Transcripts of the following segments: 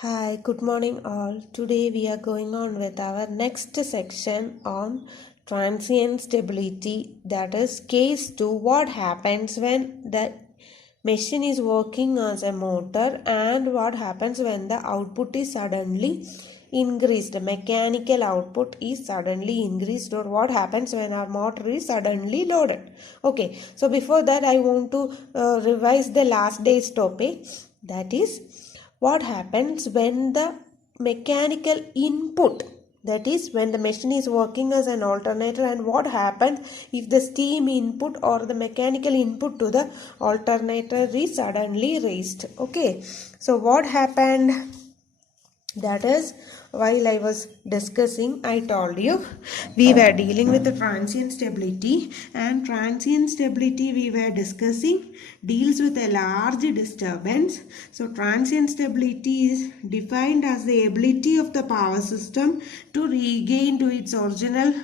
Hi, good morning all. Today we are going on with our next section on transient stability, that is case 2. What happens when the machine is working as a motor and what happens when the output is suddenly increased, mechanical output is suddenly increased, or what happens when our motor is suddenly loaded. Okay, so before that I want to revise the last day's topic, that is what happens when the mechanical input, that is when the machine is working as an alternator, and what happens if the steam input or the mechanical input to the alternator is suddenly raised. Okay, so what happened, that is, while I was discussing, I told you we were dealing with the transient stability, and transient stability we were discussing deals with a large disturbance. So transient stability is defined as the ability of the power system to regain to its original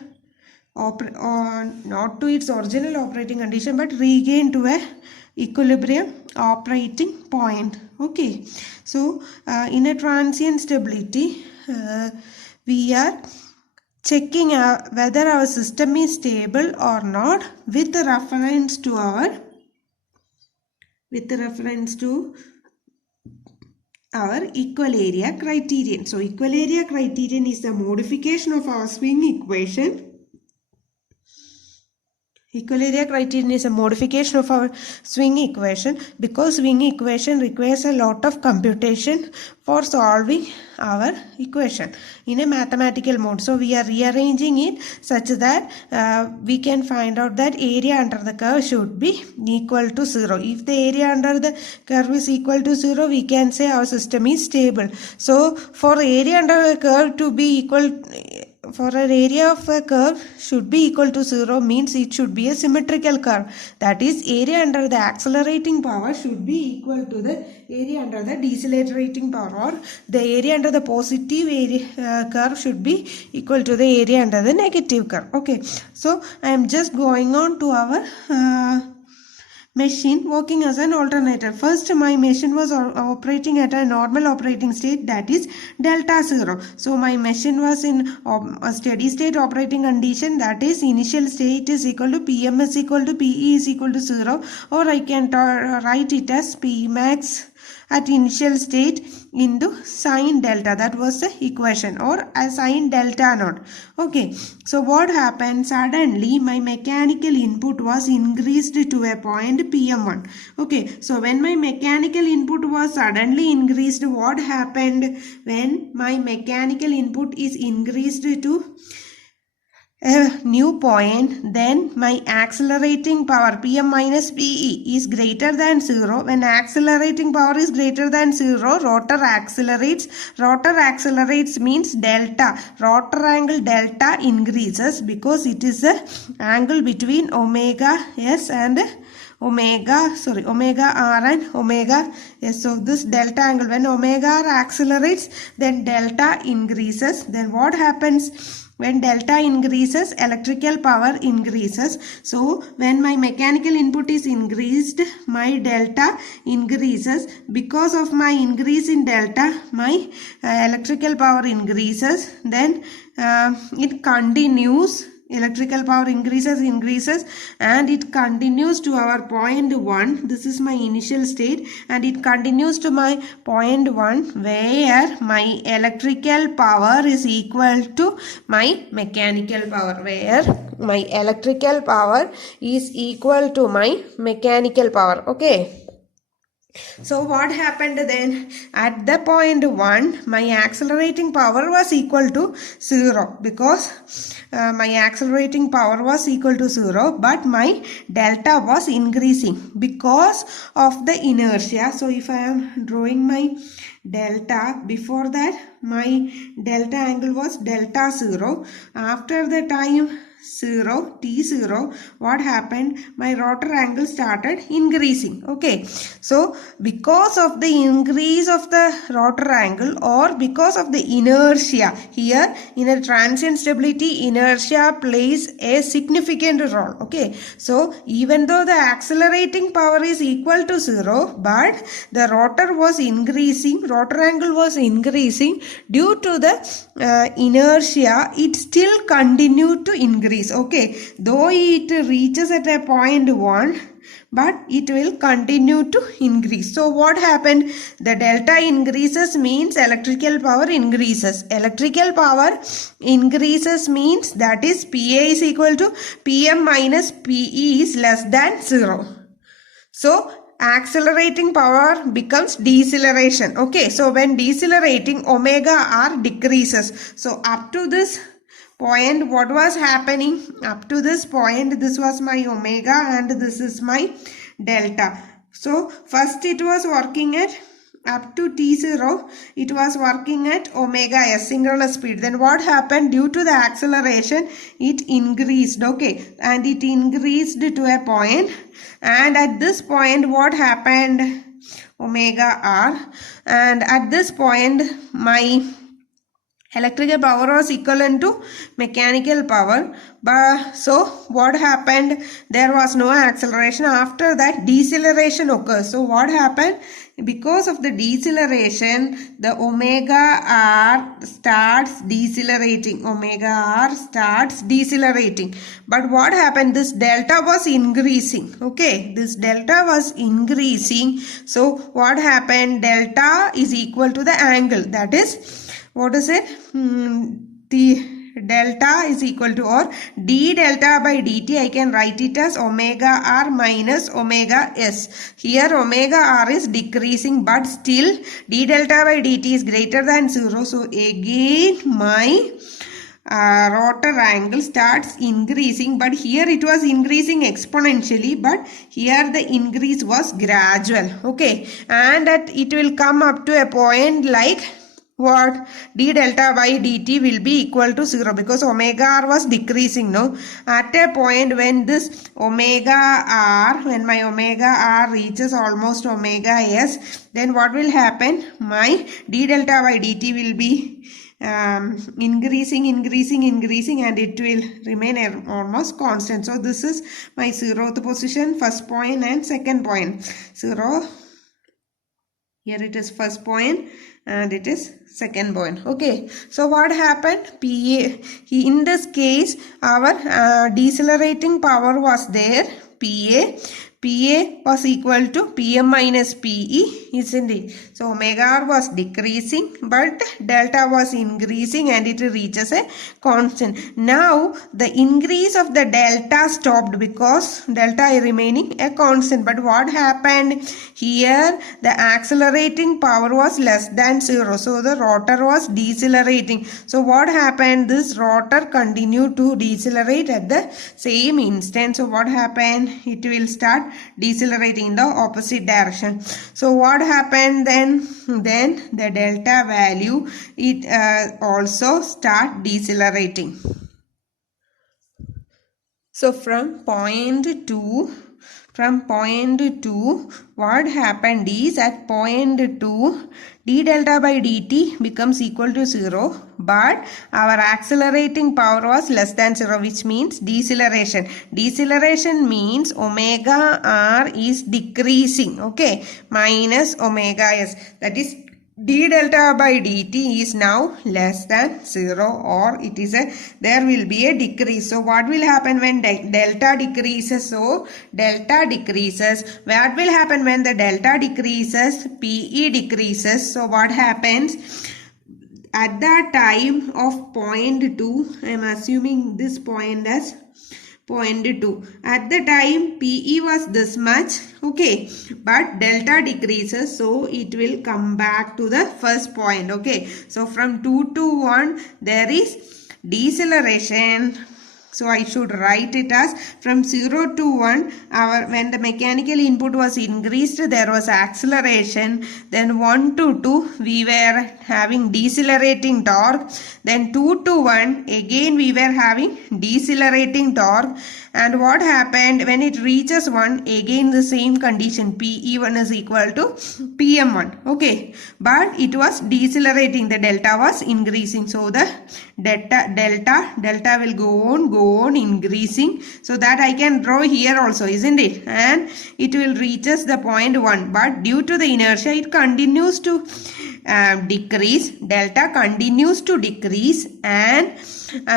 not to its original operating condition, but regain to a equilibrium operating point. Okay, so in a transient stability we are checking whether our system is stable or not with reference to our equal area criterion. So equal area criterion is the modification of our swing equation. Equal area criterion is a modification of our swing equation, because swing equation requires a lot of computation for solving our equation in a mathematical mode. So we are rearranging it such that we can find out that area under the curve should be equal to 0. If the area under the curve is equal to 0, we can say our system is stable. So for area under the curve to be equal, for an area of a curve should be equal to 0 means it should be a symmetrical curve. That is, area under the accelerating power should be equal to the area under the decelerating power, or the area under the positive area, curve should be equal to the area under the negative curve. Okay, so I am just going on to our machine working as an alternator. First, my machine was operating at a normal operating state, that is delta 0. So my machine was in a steady state operating condition, that is initial state is equal to Pm is equal to Pe is equal to 0, or I can write it as Pmax at initial state into sine delta. That was the equation, or a sine delta naught. Okay, so what happened, suddenly my mechanical input was increased to a point Pm1. Okay, so when my mechanical input was suddenly increased, what happened when my mechanical input is increased to a new point, then my accelerating power Pm minus Pe is greater than 0. When accelerating power is greater than 0, rotor accelerates. Rotor accelerates means delta. Rotor angle delta increases because it is the angle between omega S and omega R and omega S. So this delta angle, when omega R accelerates, then delta increases. Then what happens? When delta increases, electrical power increases. So when my mechanical input is increased, my delta increases. Because of my increase in delta, my electrical power increases. Then it continues. Electrical power increases and it continues to our point 1. This is my initial state, and it continues to my point 1 where my electrical power is equal to my mechanical power, where my electrical power is equal to my mechanical power. Okay. So what happened then? At the point 1, my accelerating power was equal to 0, because my accelerating power was equal to 0, but my delta was increasing because of the inertia. So if I am drawing my delta, before that my delta angle was delta 0. After the time 0, T0, what happened? My rotor angle started increasing. Okay, so because of the increase of the rotor angle or because of the inertia, here in a transient stability, inertia plays a significant role. Okay, so even though the accelerating power is equal to 0, but the rotor was increasing, rotor angle was increasing due to the inertia, it still continued to increase. Okay, though it reaches at a point 1, but it will continue to increase. So what happened? The delta increases means electrical power increases. Electrical power increases means that is PA is equal to PM minus PE is less than 0. So accelerating power becomes deceleration. Okay, so when decelerating, omega r decreases. So up to this point, what was happening? Up to this point, this was my omega and this is my delta. So first it was working at up to T0, it was working at omega s, synchronous speed. Then what happened? Due to the acceleration, it increased. Okay, and it increased to a point, and at this point what happened? Omega r, and at this point my electrical power was equivalent to mechanical power. But so what happened? There was no acceleration. After that, deceleration occurs. So what happened? Because of the deceleration, the omega r starts decelerating. Omega r starts decelerating. But what happened? This delta was increasing. Okay, this delta was increasing. So what happened? Delta is equal to the angle. That is, what is it? The delta is equal to, or d delta by dt, I can write it as omega r minus omega s. Here omega r is decreasing, but still d delta by dt is greater than 0. So again my rotor angle starts increasing, but here it was increasing exponentially, but here the increase was gradual. Okay, and it will come up to a point like what? D delta by dt will be equal to 0 because omega r was decreasing, no? At a point when this omega r, when my omega r reaches almost omega s, then what will happen? My d delta by dt will be increasing, and it will remain almost constant. So this is my 0th position, first point and second point. 0, here it is first point and it is second point. Okay, so what happened? In this case our decelerating power was there, PA was equal to PM minus PE, isn't it? So omega r was decreasing, but delta was increasing and it reaches a constant. Now the increase of the delta stopped because delta is remaining a constant. But what happened? Here the accelerating power was less than 0. So the rotor was decelerating. So what happened? This rotor continued to decelerate at the same instant. So what happened? It will start decelerating in the opposite direction. So what happened then? Then the delta value, it also start decelerating. So from point 2, what happened is at point 2, d delta by dt becomes equal to 0, but our accelerating power was less than 0, which means deceleration. Deceleration means omega r is decreasing, okay, minus omega s. That is, d delta by dt is now less than 0, or it is there will be a decrease. So what will happen when delta decreases? So delta decreases. What will happen when the delta decreases? PE decreases. So what happens? At the time of point 2, I am assuming this point as point 2. At the time PE was this much, okay, but delta decreases, so it will come back to the first point. Okay, so from 2 to 1 there is deceleration, So I should write it as from 0 to 1, when the mechanical input was increased, there was acceleration. Then 1 to 2, we were having decelerating torque. Then 2 to 1, again we were having decelerating torque. And what happened when it reaches 1, again the same condition, PE1 is equal to PM1. Okay, but it was decelerating, the delta was increasing. So the delta will go on increasing, so that I can draw here also, isn't it? And it will reaches the point 1, but due to the inertia it continues to decrease. Delta continues to decrease, and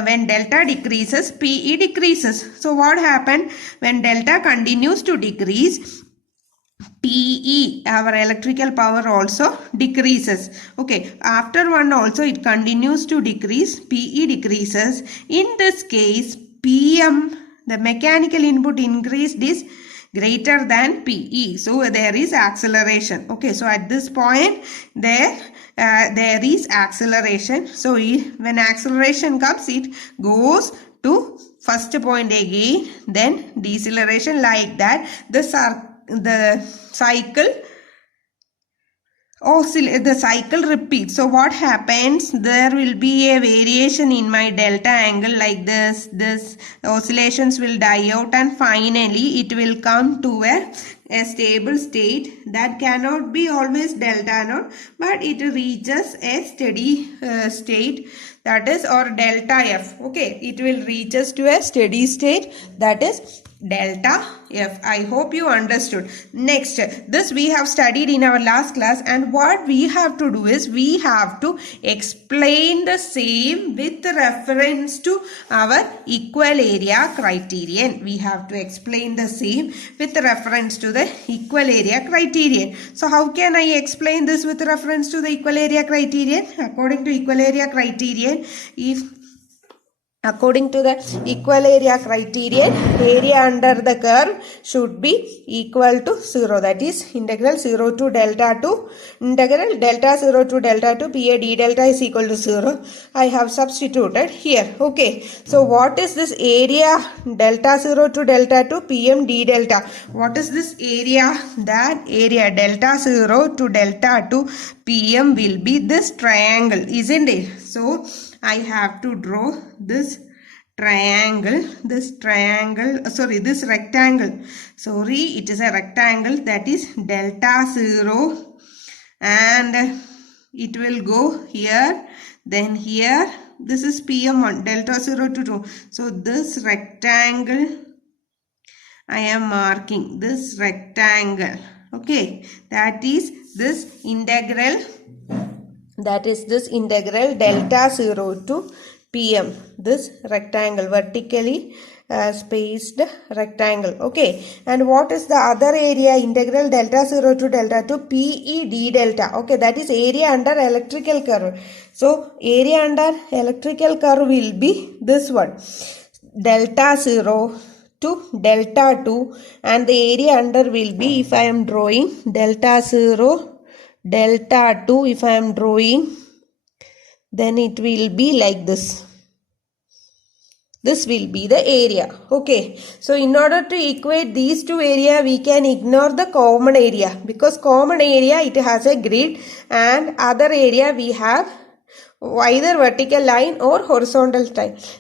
when delta decreases, PE decreases. So what happened when delta continues to decrease? PE, our electrical power, also decreases. Okay, after 1 also it continues to decrease, PE decreases. In this case, PM, the mechanical input increased, is greater than PE. So there is acceleration. Okay, so at this point there is acceleration. So when acceleration comes, it goes to first point again, then deceleration, like that. The cycle repeats. So what happens? There will be a variation in my delta angle like this. This oscillations will die out, and finally it will come to a stable state. That cannot be always delta naught, but it reaches a steady state, that is, or delta F. Okay, it will reaches to a steady state, that is delta F. I hope you understood. Next, this we have studied in our last class, and what we have to do is we have to explain the same with reference to our equal area criterion. We have to explain the same with reference to the equal area criterion. So how can I explain this with reference to the equal area criterion? According to equal area criterion, according to the equal area criterion, area under the curve should be equal to 0. That is integral 0 to delta 2, integral delta 0 to delta 2 PA d delta is equal to 0. I have substituted here. Okay. So what is this area delta 0 to delta 2 PM d delta? What is this area? That area delta 0 to delta 2 PM will be this triangle, isn't it? So I have to draw this rectangle. Sorry, it is a rectangle, that is delta 0, and it will go here, then here. This is PM1, delta 0 to 2. So this rectangle, I am marking this rectangle. Okay, that is this integral. That is this integral delta 0 to PM. This rectangle, vertically spaced rectangle. Okay. And what is the other area? Integral delta 0 to delta 2 PE d delta. Okay. That is area under electrical curve. So area under electrical curve will be this one. Delta 0 to delta 2, and the area under will be, if I am drawing delta 0, delta 2, if I am drawing, then it will be like this. This will be the area. Okay. So in order to equate these two areas, we can ignore the common area, because common area, it has a grid, and other area we have either vertical line or horizontal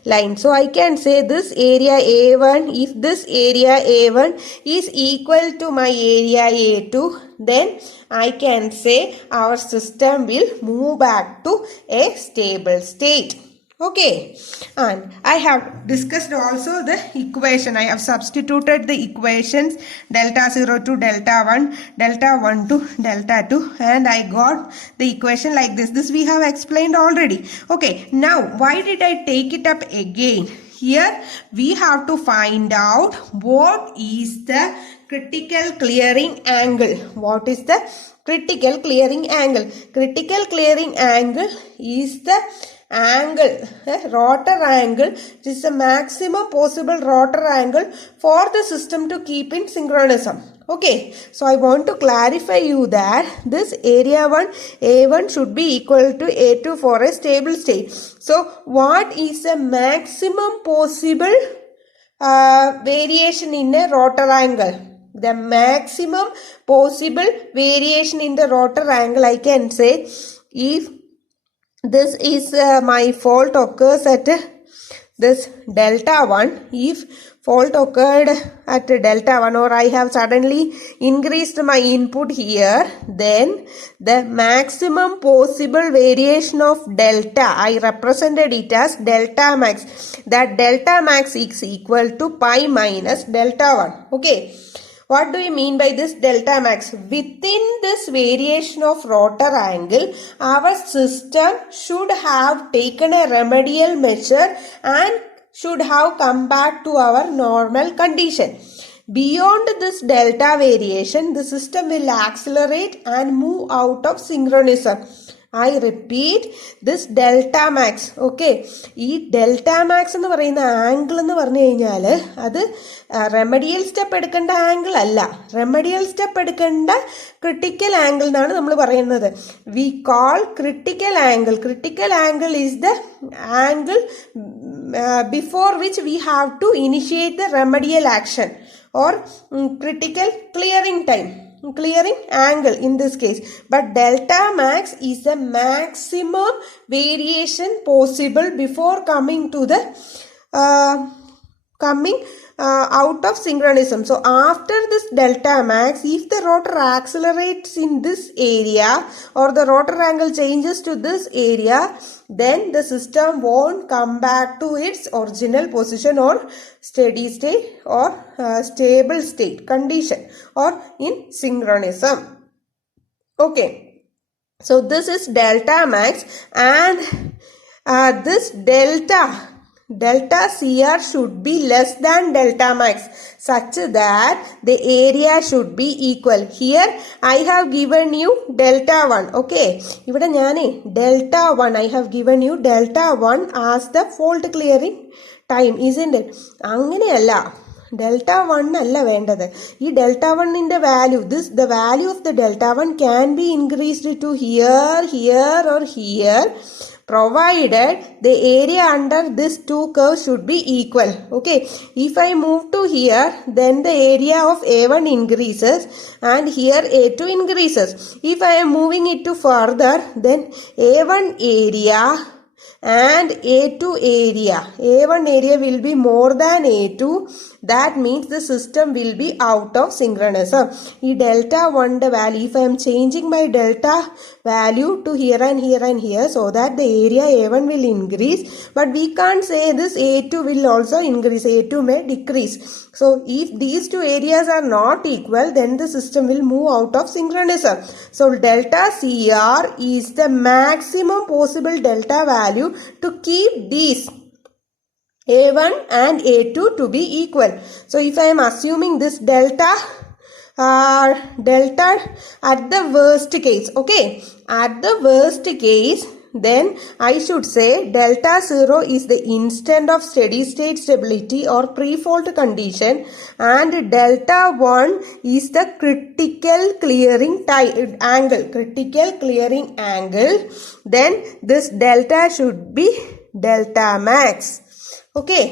line. So I can say this area A1, if this area A1 is equal to my area A2, then I can say our system will move back to a stable state. Okay, and I have discussed also the equation. I have substituted the equations delta 0 to delta 1, delta 1 to delta 2, and I got the equation like this. This we have explained already. Okay, now why did I take it up again? Here we have to find out what is the critical clearing angle. What is the critical clearing angle? Critical clearing angle is the angle, rotor angle. It is the maximum possible rotor angle for the system to keep in synchronism. Okay, so I want to clarify you that this area 1 A1 should be equal to A2 for a stable state. So what is the maximum possible variation in a rotor angle? The maximum possible variation in the rotor angle, I can say, if this is my fault occurs at this delta 1, if fault occurred at delta 1 or I have suddenly increased my input here, then the maximum possible variation of delta, I represented it as delta max. That delta max is equal to pi minus delta 1. Okay. What do we mean by this delta max? Within this variation of rotor angle, our system should have taken a remedial measure and should have come back to our normal condition. Beyond this delta variation, the system will accelerate and move out of synchronism. I repeat, this delta max, okay, this delta max എന്ന് പറയുന്ന angle എന്ന് പറഞ്ഞു കഴിഞ്ഞാൽ അത് remedial step എടുക്കേണ്ട angle അല്ല, remedial step എടുക്കേണ്ട critical angle എന്നാണ് നമ്മൾ പറയുന്നത്. We call critical angle is the angle before which we have to initiate the remedial action or critical clearing angle in this case. But delta max is the maximum variation possible before coming to the out of synchronism. So after this delta max, if the rotor accelerates in this area or the rotor angle changes to this area, then the system won't come back to its original position or steady state or stable state condition or in synchronism. Okay, so this is delta max, and this delta CR should be less than delta max such that the area should be equal. Here I have given you delta 1. Okay, ഇവിടെ ഞാനേ delta 1 I have given you delta 1 as the fault clearing time, isn't it? അങ്ങനെയല്ല, delta 1 അല്ല വേണ്ടത്. ഈ delta 1ന്റെ value, the value of the delta 1 can be increased to here or here, provided the area under this two curves should be equal. Okay, if I move to here, then the area of A1 increases and here A2 increases. If I am moving it to further, then A1 area and A2 area, A1 area will be more than A2. That means the system will be out of synchronism. ഈ delta 1 value, if I am changing my delta value to here and here and here, so that the area A1 will increase, but we can't say this A2 will also increase, A2 may decrease. So if these two areas are not equal, then the system will move out of synchronism. So delta CR is the maximum possible delta value to keep these A1 and A2 to be equal. So if I am assuming this delta at the worst case, okay, at the worst case, then I should say delta 0 is the instant of steady state stability or pre-fault condition, and delta 1 is the critical clearing angle. Then this delta should be delta max. Okay,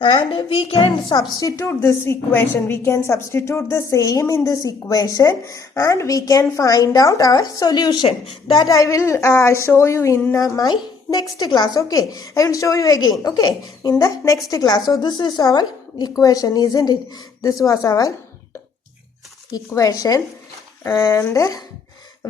and we can substitute this equation. We can substitute the same in this equation and we can find out our solution. That I will show you in my next class. Okay, I will show you again, okay, in the next class. So this is our equation, isn't it? This was our equation, and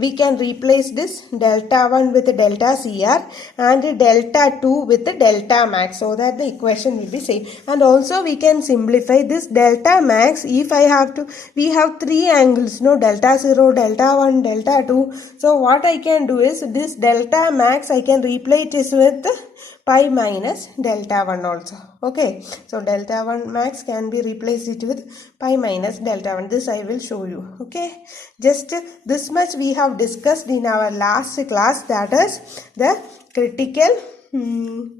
we can replace this delta 1 with delta CR and delta 2 with delta max, so that the equation will be same. And also we can simplify this delta max. If I have to, we have three angles, no, delta 0, delta 1, delta 2. So what I can do is this delta max I can replace it with pi minus delta 1 also. Okay, so delta 1 max can be replaced it with pi minus delta 1. This I will show you. Okay, just this much we have discussed in our last class, that is the critical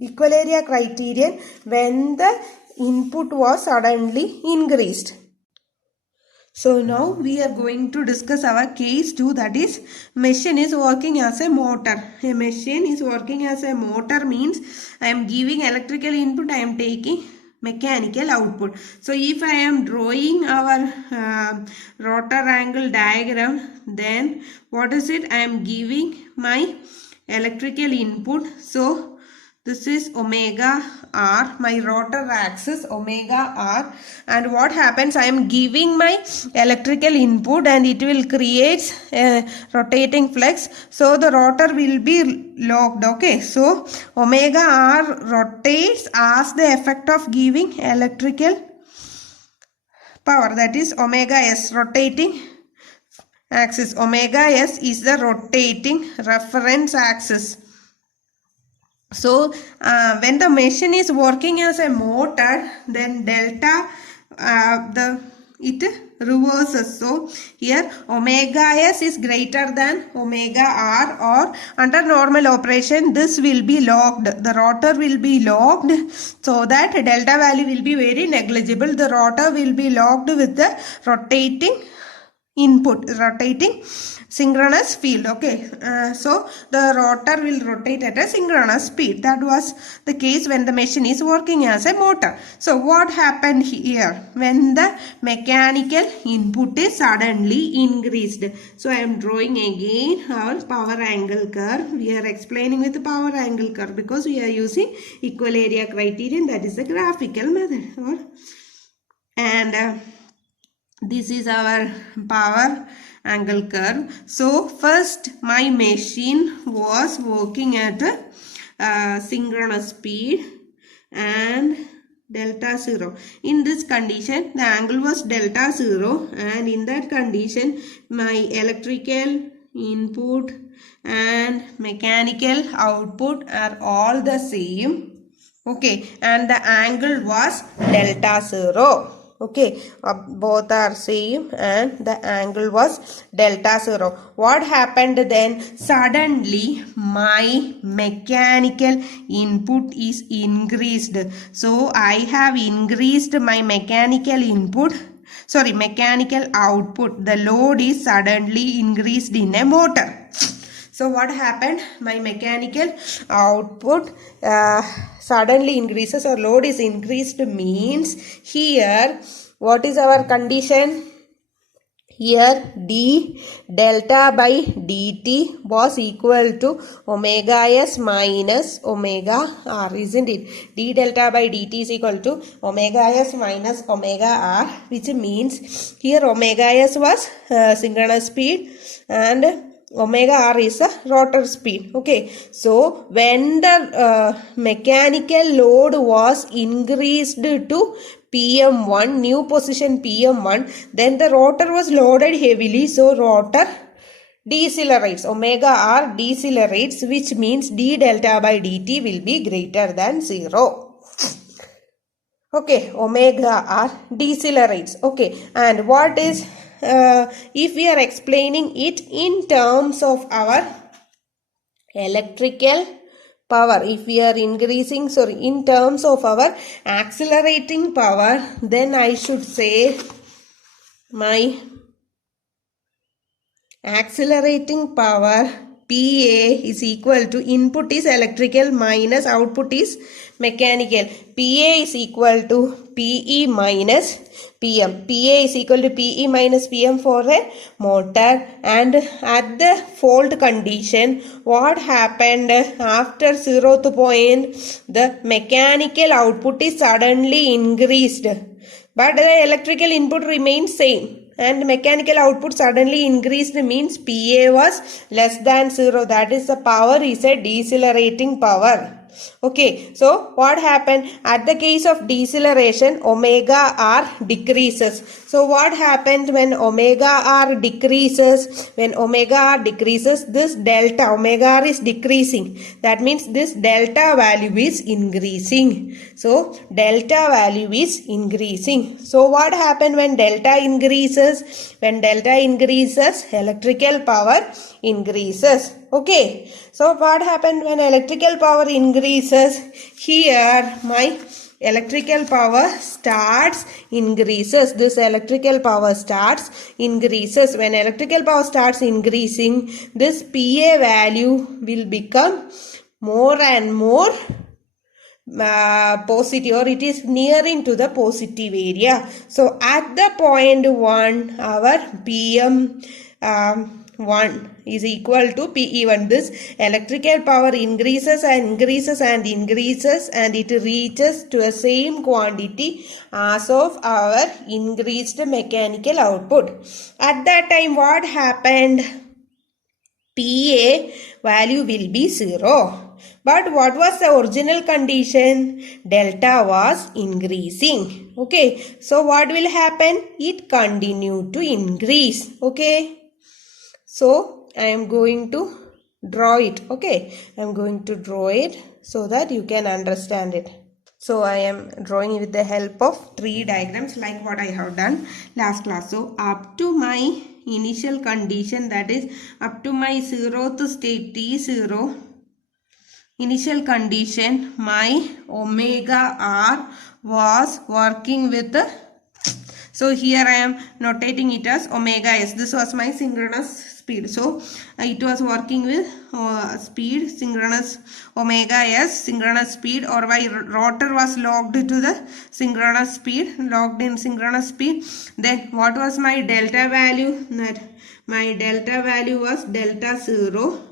equal criterion when the input was suddenly increased. So now we are going to discuss our case 2, that is machine is working as a motor. A machine is working as a motor means I am giving electrical input, I am taking mechanical output. So if I am drawing our rotor angle diagram, then what is it? I am giving my electrical input. So this is omega r, my rotor axis omega r, and what happens, I am giving my electrical input and it will create a rotating flux, so the rotor will be locked. Okay, so omega r rotates as the effect of giving electrical power, that is omega s, rotating axis. Omega s is the rotating reference axis. So when the machine is working as a motor, then delta it reverses. So here omega s is greater than omega r, or under normal operation this will be locked. The rotor will be locked so that delta value will be very negligible. The rotor will be locked with the rotating input, rotating synchronous field. Okay, so the rotor will rotate at a synchronous speed. That was the case when the machine is working as a motor. So what happened here when the mechanical input is suddenly increased? So I am drawing again our power angle curve. We are explaining with the power angle curve because we are using equal area criterion, that is the graphical method. And this is our power angle curve. So first my machine was working at a synchronous speed and delta 0. In this condition the angle was delta 0, and in that condition my electrical input and mechanical output are all the same. Okay, and the angle was delta 0. Okay, both are same and the angle was delta 0. What happened then? Suddenly my mechanical input is increased. So I have increased my mechanical output. The load is suddenly increased in a motor. So what happened? My mechanical output suddenly increases, or load is increased, means here what is our condition? Here d delta by dt was equal to omega s minus omega r, isn't it? D delta by dt is equal to omega s minus omega r, which means here omega s was synchronous speed and omega r is a rotor speed. Okay, so when the mechanical load was increased to PM1, new position PM1, then the rotor was loaded heavily, so rotor decelerates, omega r decelerates, which means d delta by dt will be greater than 0. Okay, omega r decelerates. Okay, and what is if we are explaining it in terms of our electrical power, if we are increasing, in terms of our accelerating power, then I should say my accelerating power PA is equal to input is electrical minus output is mechanical. PA is equal to PE minus PM. PA is equal to PE minus PM for a motor, and at the fault condition, what happened after 0th point? The mechanical output is suddenly increased, but the electrical input remains same. And mechanical output suddenly increased means PA was less than 0. That is, the power is a decelerating power. Okay, so what happened at the case of deceleration, omega r decreases. So what happens when omega r decreases? When omega r decreases, this delta omega r is decreasing. That means this delta value is increasing. So delta value is increasing. So what happened when delta increases? When delta increases, electrical power increases. Okay, so what happened when electrical power increases? Here my electrical power starts increases. This electrical power starts increases. When electrical power starts increasing, this PA value will become more and more positive, or it is nearing to the positive area. So at the point 1, our PM 1 is equal to PE1. This electrical power increases and increases and increases, and it reaches to a same quantity as of our increased mechanical output. At that time, what happened? PA value will be 0. But what was the original condition? Delta was increasing. Okay. So what will happen? It continued to increase. Okay. So I am going to draw it. Okay. I am going to draw it so that you can understand it. So I am drawing with the help of tree diagrams like what I have done last class. So up to my initial condition, that is up to my 0th state T0, initial condition, my omega r was working with the, so here I am notating it as omega s. This was my synchronous speed. So it was working with speed, synchronous omega s, synchronous speed, or my rotor was locked to the synchronous speed, locked in synchronous speed. Then what was my delta value? That my delta value was delta 0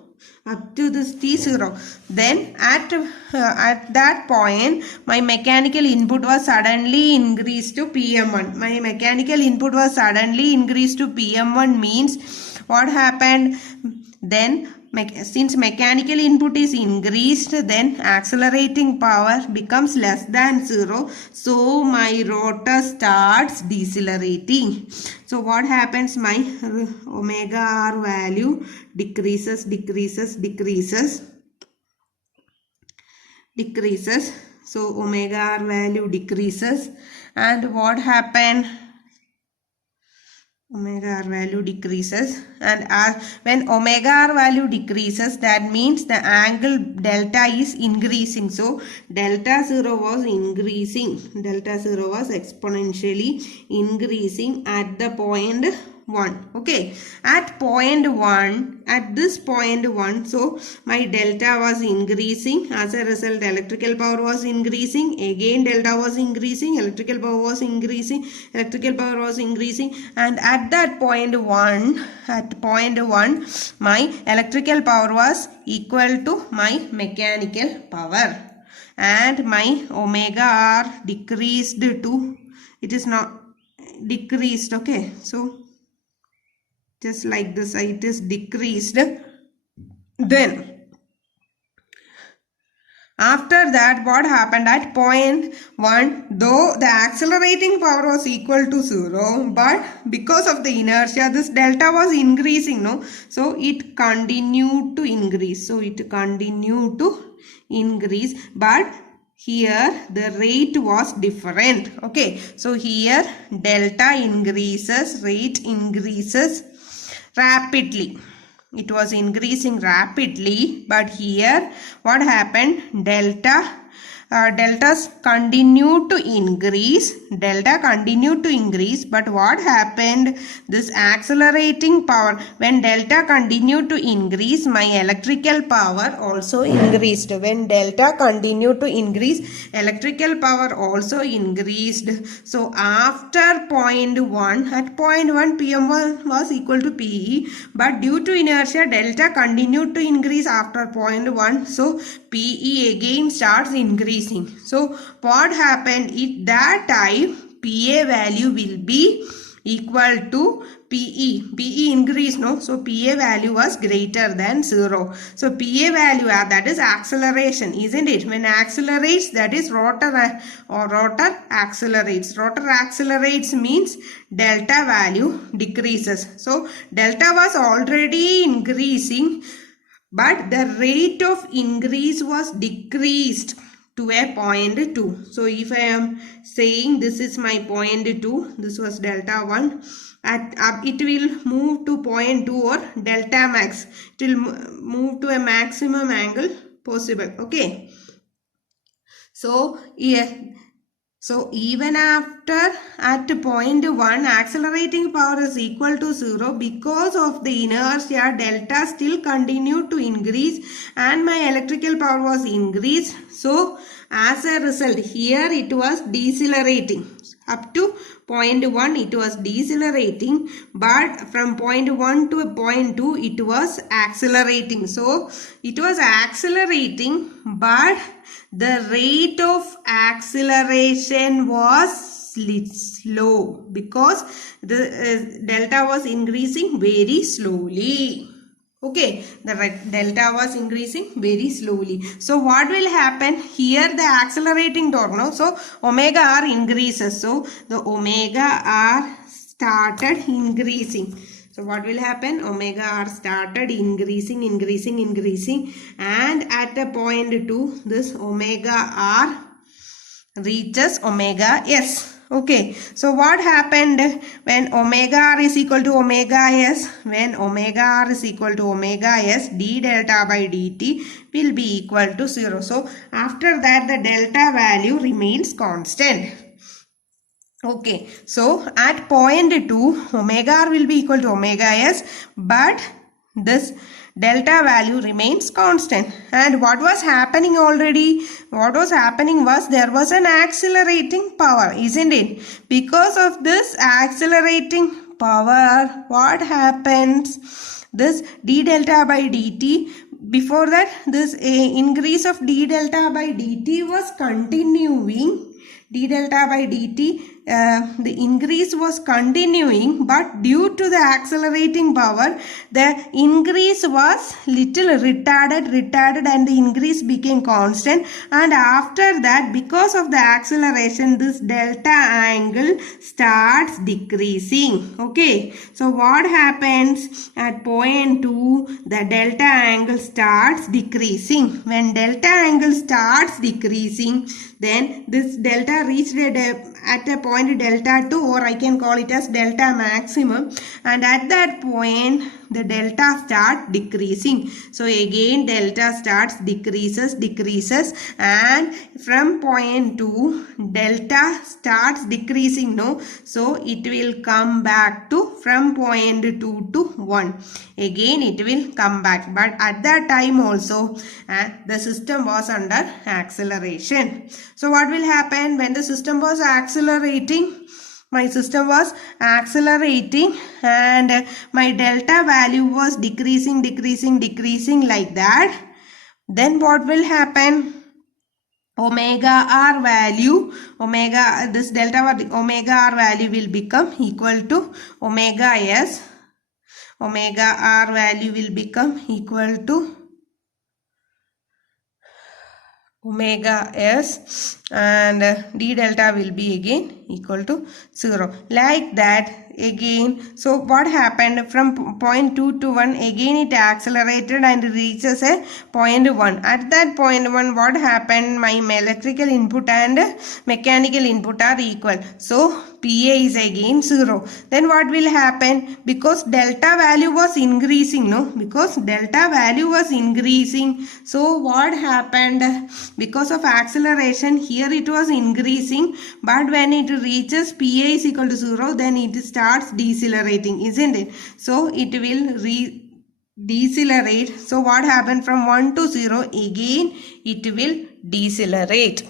up to this T0. Then at that point, my mechanical input was suddenly increased to PM1. My mechanical input was suddenly increased to PM1 means what happened? Then since mechanical input is increased, then accelerating power becomes less than 0. So my rotor starts decelerating. So what happens? My omega r value decreases. So omega r value decreases. And what happened? Omega r value decreases, and when omega r value decreases, that means the angle delta is increasing. So delta 0 was increasing, delta 0 was exponentially increasing at the point 1. Okay, at point 1, at this point 1, so my delta was increasing. As a result, electrical power was increasing. Again delta was increasing, electrical power was increasing, and at that point 1, my electrical power was equal to my mechanical power, and my omega r decreased to, it is not decreased. Okay, so just like this, it is decreased. Then after that, what happened at point 1, though the accelerating power was equal to 0, but because of the inertia, this delta was increasing, no? So it continued to increase. But here the rate was different. Okay, so here delta increases, rate increases rapidly. It was increasing rapidly, but here what happened? Deltas continued to increase. But what happened? This accelerating power, when delta continued to increase, my electrical power also increased. When delta continued to increase, electrical power also increased. So after point 1, at point 1, PM1 was equal to PE, but due to inertia, delta continued to increase after point 1. So PE again starts increasing. So what happened? At that time, PA value will be equal to PE increased, no? So PA value was greater than 0. So PA value, that is acceleration, isn't it? When accelerates, that is rotor accelerates. Rotor accelerates means delta value decreases. So delta was already increasing, but the rate of increase was decreased to a 0.2. So if I am saying this is my 0.2, this was delta 1, it will move to 0.2 or delta max. It will move to a maximum angle possible. Okay. So even after at 0.1, accelerating power is equal to 0 because of the inertia. Delta still continued to increase and my electrical power was increased. So as a result, here it was decelerating. Up to 0.1 it was decelerating, but from 0.1 to 0.2 it was accelerating. So it was accelerating, but the rate of acceleration was slow because the delta was increasing very slowly. Okay, the delta was increasing very slowly. So what will happen here? The accelerating torque, no? So omega r increases. So the omega r started increasing. So what will happen? Omega r started increasing, and at a point 2, this omega r reaches omega s. Okay, so what happened when omega r is equal to omega s? When omega r is equal to omega s, d delta by dt will be equal to 0. So after that, the delta value remains constant. Okay, so at 0.2, omega r will be equal to omega s, but this delta value remains constant. And what was happening already? What was happening was there was an accelerating power, isn't it? Because of this accelerating power, what happens? This d delta by dt, before that this increase of d delta by dt was continuing. D delta by dt, the increase was continuing, but due to the accelerating power, the increase was little retarded and the increase became constant. And after that, because of the acceleration, this delta angle starts decreasing. Okay, so what happens at 0.2? The delta angle starts decreasing. When delta angle starts decreasing, then this delta reached at a point delta 2, or I can call it as delta maximum, and at that point the delta starts decreasing. So again delta starts decreases, and from 0.2 delta starts decreasing, no? So it will come back to from 0.2 to 1. Again it will come back, but at that time also the system was under acceleration. So what will happen when the system was accelerating? My system was accelerating and my delta value was decreasing like that. Then what will happen? Omega r value, this delta omega r value will become equal to omega s. Omega r value will become equal to omega s, and d delta will be again equal to 0. Like that again. So what happened from 0.2 to 1? Again it accelerated and reaches a 0.1. At that 0.1, what happened? My electrical input and mechanical input are equal. So PA is again 0. Then what will happen? Because delta value was increasing, no? Because delta value was increasing. So what happened? Because of acceleration, here it was increasing, but when it reaches PA is equal to 0, then it starts decelerating, isn't it? So it will decelerate. So what happened from 1 to 0? Again it will decelerate.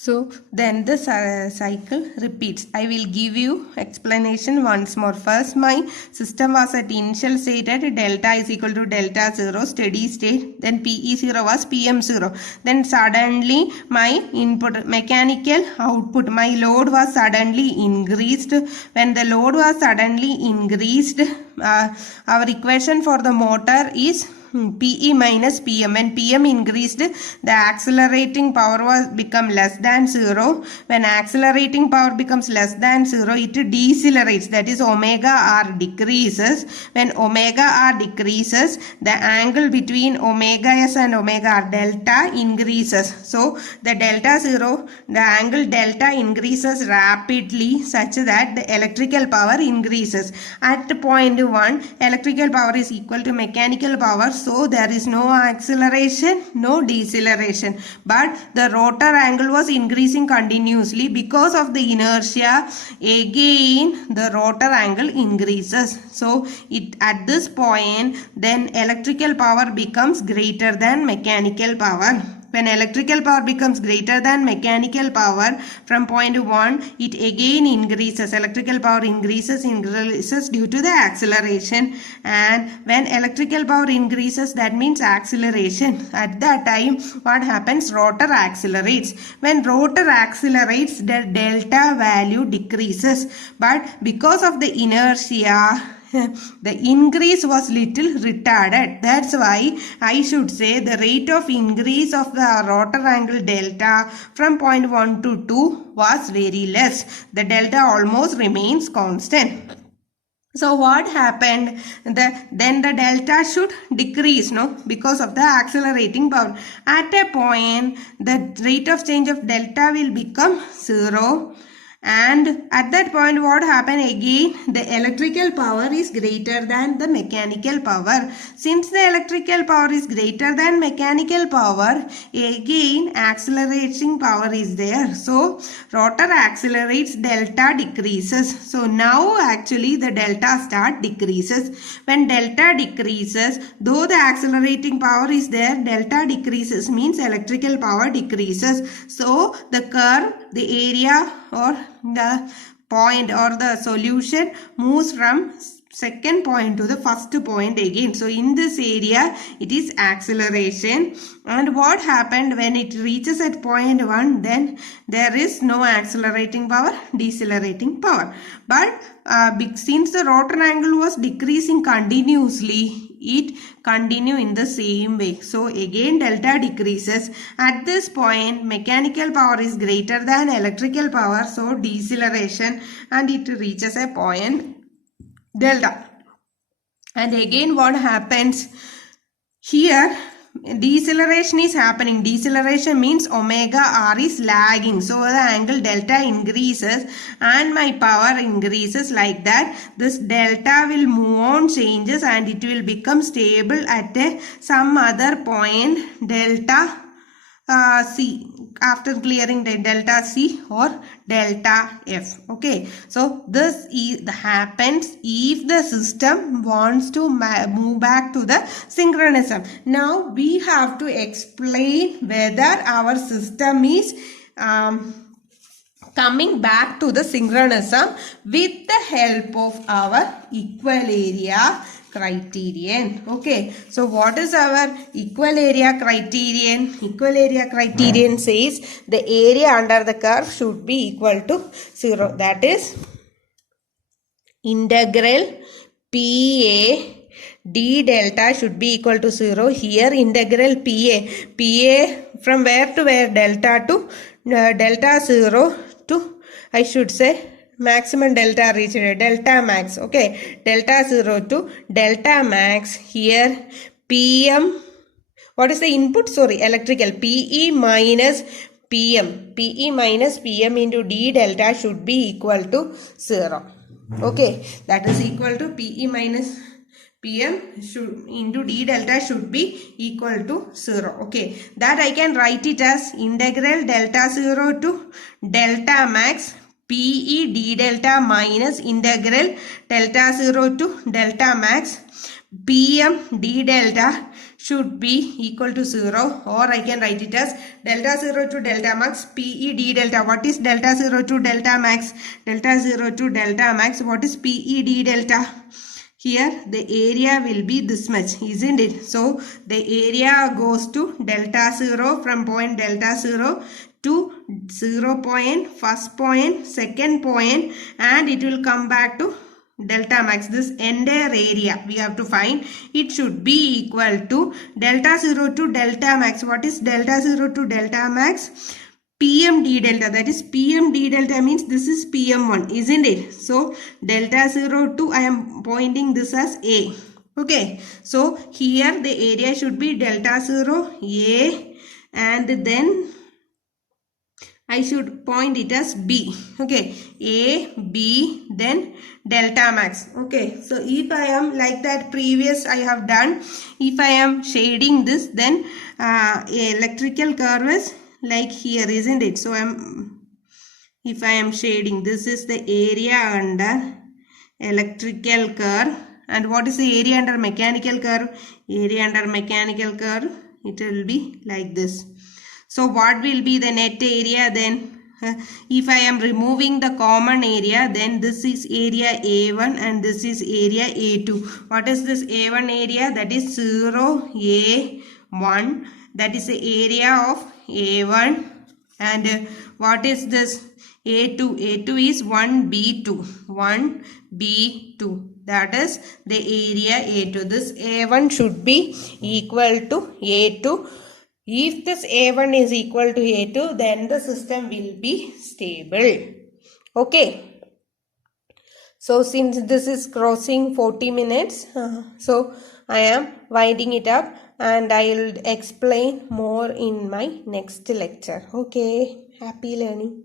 So then the cycle repeats. I will give you explanation once more. First, my system was at initial state at delta is equal to delta 0, steady state. Then PE0 was PM0. Then suddenly my input mechanical output, my load was suddenly increased. When the load was suddenly increased, our equation for the motor is PE minus PM. When PM increased, the accelerating power was become less than 0. When accelerating power becomes less than 0, it decelerates. That is omega R decreases. When omega R decreases, the angle between omega S and omega R delta increases. So the delta 0, the angle delta increases rapidly such that the electrical power increases. At point 1, electrical power is equal to mechanical power. So there is no acceleration, no deceleration. But the rotor angle was increasing continuously because of the inertia. Again, the rotor angle increases. So at this point, then electrical power becomes greater than mechanical power. When electrical power becomes greater than mechanical power from point 1, it again increases. Electrical power increases due to the acceleration. And when electrical power increases, that means acceleration. At that time, what happens? Rotor accelerates. When rotor accelerates, the delta value decreases. But because of the inertia, the increase was little retarded. That's why I should say the rate of increase of the rotor angle delta from point 1 to 2 was very less. The delta almost remains constant. So what happened? Then the delta should decrease, no? Because of the accelerating power. At a point, the rate of change of delta will become 0. And at that point, what happened again? The electrical power is greater than the mechanical power. Since the electrical power is greater than mechanical power, again accelerating power is there. So rotor accelerates, delta decreases. So now actually the delta start decreases. When delta decreases, though the accelerating power is there, delta decreases means electrical power decreases. So the curve, the area or the point or the solution moves from second point to the first point again. So in this area, it is acceleration. And what happened when it reaches at point 1, then there is no accelerating power, decelerating power. But since the rotor angle was decreasing continuously, it continue in the same way. So again delta decreases. At this point, mechanical power is greater than electrical power, so deceleration, and it reaches a point delta. And again what happens here? Deceleration is happening. Deceleration means omega R is lagging. So the angle delta increases and my power increases like that. This delta will move on, changes, and it will become stable at some other point delta C, after clearing the delta C or delta F. Okay, so this happens if the system wants to move back to the synchronism. Now we have to explain whether our system is coming back to the synchronism with the help of our equal area criterion. Okay, so what is our equal area criterion? Equal area criterion says the area under the curve should be equal to 0. That is integral PA d delta should be equal to 0. Here integral PA from where to where? Delta to delta 0 to, I should say, maximum delta reached, delta max. Okay, delta 0 to delta max. Here PM, what is the input? Sorry, electrical. PE minus PM. PE minus PM into d delta should be equal to 0. Okay, that is equal to PE minus PM into d delta should be equal to 0. Okay, that I can write it as integral delta 0 to delta max PE d delta minus integral delta 0 to delta max PM d delta should be equal to 0, or I can write it as delta 0 to delta max PE d delta. What is delta 0 to delta max? Delta 0 to delta max, what is PE d delta? Here the area will be this much, isn't it? So the area goes to delta 0 from point delta 0 to 0 point, first point, second point, and it will come back to delta max. This entire area we have to find. It should be equal to delta 0 to delta max. What is delta 0 to delta max? PM d delta. That is PM d delta means this is PM1, isn't it? So delta 0 to, I am pointing this as A. Okay, so here the area should be delta 0 A, and then I should point it as B. Okay, A, B, then delta max. Okay, so if I am like that previous I have done, if I am shading this, then electrical curve is like here, isn't it? So if I am shading, this is the area under electrical curve. And what is the area under mechanical curve? Area under mechanical curve, it will be like this. So what will be the net area then? If I am removing the common area, then this is area A1 and this is area A2. What is this A1 area? That is 0, A1. That is the area of A1. And what is this? A2. A2 is 1B2. 1B2. That is the area A2. This A1 should be equal to A2. If this A1 is equal to A2, then the system will be stable. Okay. So since this is crossing 40 minutes, so I am winding it up, and I will explain more in my next lecture. Okay. Happy learning.